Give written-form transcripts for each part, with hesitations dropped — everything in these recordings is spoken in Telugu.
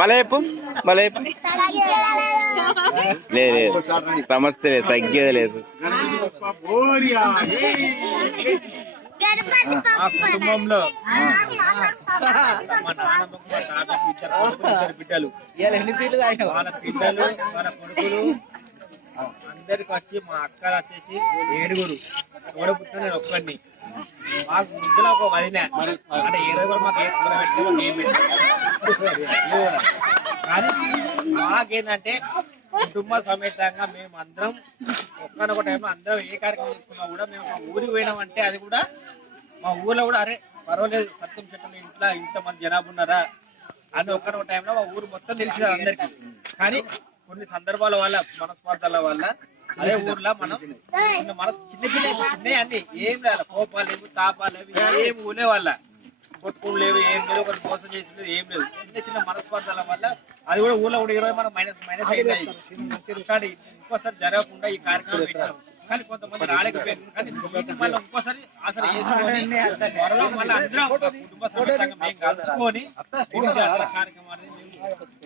మలైపు మలైపు లేదు సమస్య లేదు, తగ్గేది లేదు. కుటుంబంలో మా నాన్నమ్మ తాతకు ఇద్దరు బిడ్డలు, వాళ్ళ పిల్లలు వాళ్ళ కొడుకులు అందరికి వచ్చి మా అక్కలు వచ్చేసి 7 తోడబుట్టిన నేను ఒక్కడిని. మాకు ముద్దులో ఒక వదిన అంటే 7 మాకు ఏ కూర పెట్టామో మేము పెట్టాము. కానీ మాకేంటంటే కుటుంబ సమేతంగా మేము అందరం ఒక్కనొక టైంలో అందరం ఏ కార్యక్రమం చేసుకున్నా కూడా మేము మా ఊరికి పోయినామంటే అది కూడా మా ఊర్లో కూడా అరే పర్వాలేదు సత్యం చెప్పండి ఇంట్లో ఇంతమంది జనాభా ఉన్నారా అని ఒక్కనొక టైంలో మా ఊరు మొత్తం తెలిసినారు అందరికి. కానీ కొన్ని సందర్భాల వల్ల మనస్పార్థాల వల్ల అదే ఊర్లో మనం చిన్న అన్ని ఏం లేదు, కోపాలు లేవు తాపాలు లేవు ఏం ఊలే వాళ్ళ కొట్టుకులు లేవు ఏం లేదు, ఒకరు మోసం చేసి లేదు ఏం లేదు. చిన్న చిన్న మనస్పార్థాల వల్ల అది కూడా ఊర్లో కూడా 20 మనం మైనస్ అయింది. కానీ ఇంకోసారి జరగకుండా ఈ కార్యక్రమం పెట్టాం. కానీ కొంతమంది రాలేకపోయారు. కానీ మళ్ళీ ఇంకోసారి అసలు చేసుకొని త్వరలో మళ్ళీ అందరం కుటుంబ సమేతంగా మేము కలుసుకొని కార్యక్రమాన్ని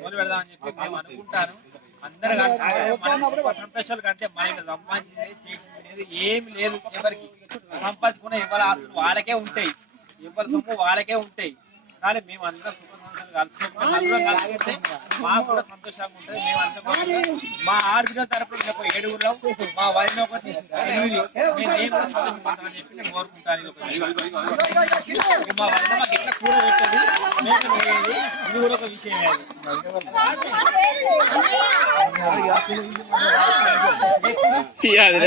మొదలు పెడదామని చెప్పి మేము అనుకుంటాను. అందరు సంతోషాలు కంటే మన సంపాదించింది చేసింది ఏమి లేదు. ఎవరికి సంపాదించుకున్న ఎవరి ఆస్తులు వాళ్ళకే ఉంటాయి, ఎవరి సొమ్ము వాళ్ళకే ఉంటాయి. కానీ మేము అందరం సుఖ సంతోషాలు కలుసుకుంటే మాకు కూడా సంతోషంగా ఉంటుంది. మేము అందరం మా ఆడబిడ్డల తరపున 7 మా వదిన ఒక 8 నేను కూడా సంతోషపడతామని చెప్పి నేను కోరుకుంటాను. మా వదిన మాకు ఎట్లా కూర పెట్టేది మేము ఇది కూడా ఒక విషయమే. అది